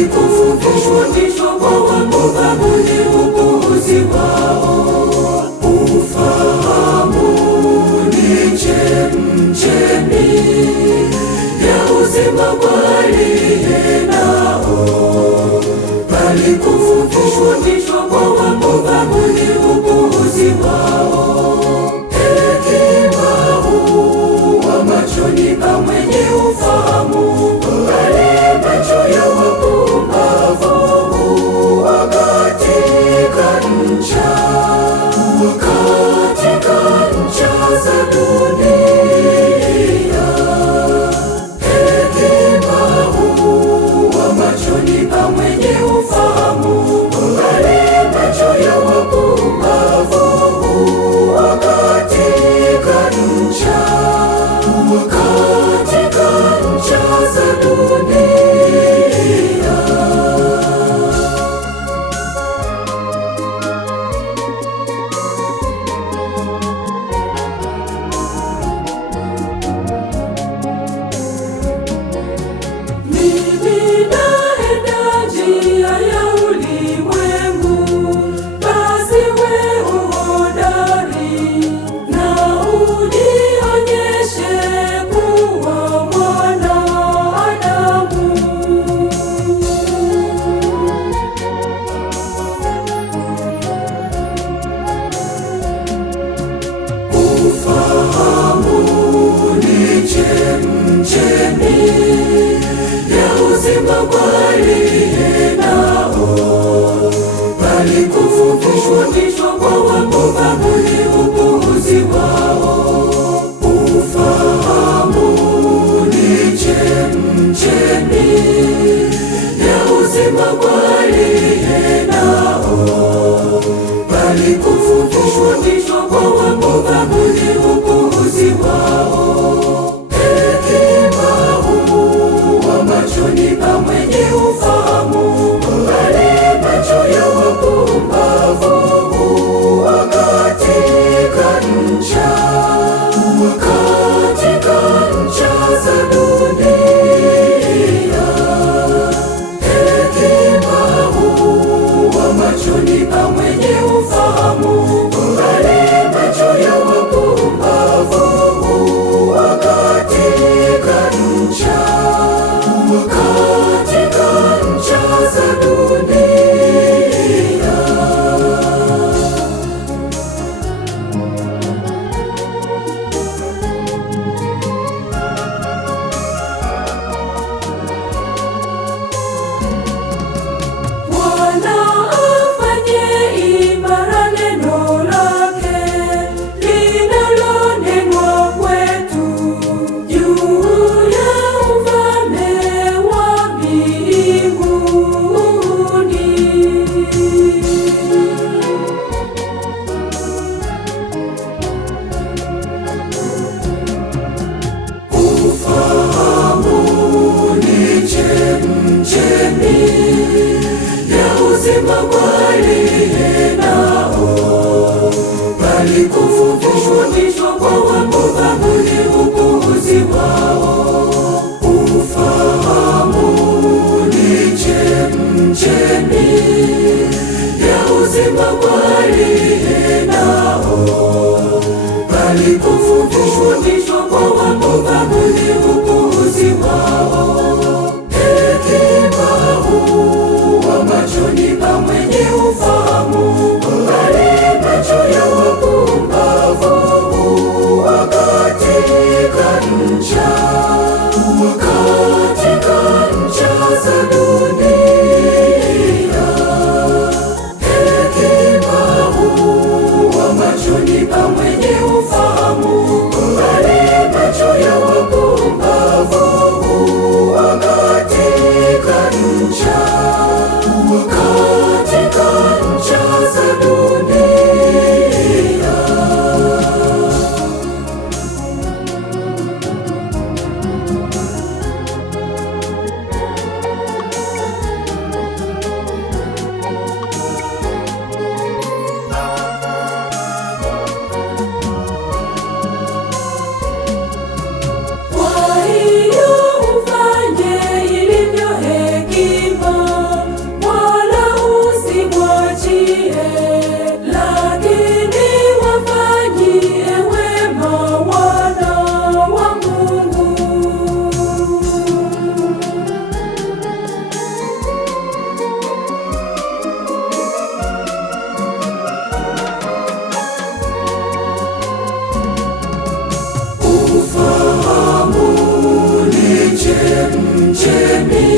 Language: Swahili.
bali kufundishwa kwa wapumbavu ni upuuzi wao. Ufahamu ni chemchemi ya uzima kwa aliye nao, bali kufundishwa kwa wapumbavu ni upuuzi wao. Hekima huwa machoni pa mwenye ufahamu, bali macho ya wapumbavu huwa katika ncha za dunia. Hekima huwa machoni pa mwenye ufahamu, bali macho ya wapumbavu huwa katika ncha za dunia. Ufahamu ni chemchemi ya uzima kwa aliye nao, bali kufundishwa kwa wapumbavu ni upuuzi wao. Ufahamu ni chemchemi ya uzima kwa aliye nao, bali kufundishwa kwa wapumbavu ni upuuzi wao. Hekima huwa machoni pa mwenye ufahamu, bali macho ya wapumbavu huwa katika ncha za dunia. Hekima huwa machoni pa mwenye ufahamu, bali macho ya wapumbavu huwa katika ncha za dunia. Bwana afanye imara neno lake linalonenwa kwetu juu ya ufalme wa mbinguni. Ufahamu ni chemchemi ya uzima kwa aliye nao, bali kufundishwa kwa wapumbavu ni upuuzi wao. Ufahamu ni chemchemi ya uzima kwa aliye nao, bali kufundishwa kwa wapumbavu ni upuuzi wao. Hekima huwa machoni pa mwenye ufahamu, bali macho ya wapumbavu huwa katika ncha za dunia. Hekima huwa machoni pa mwenye ufahamu, bali macho ya wapumbavu huwa katika ncha za dunia. chemchemi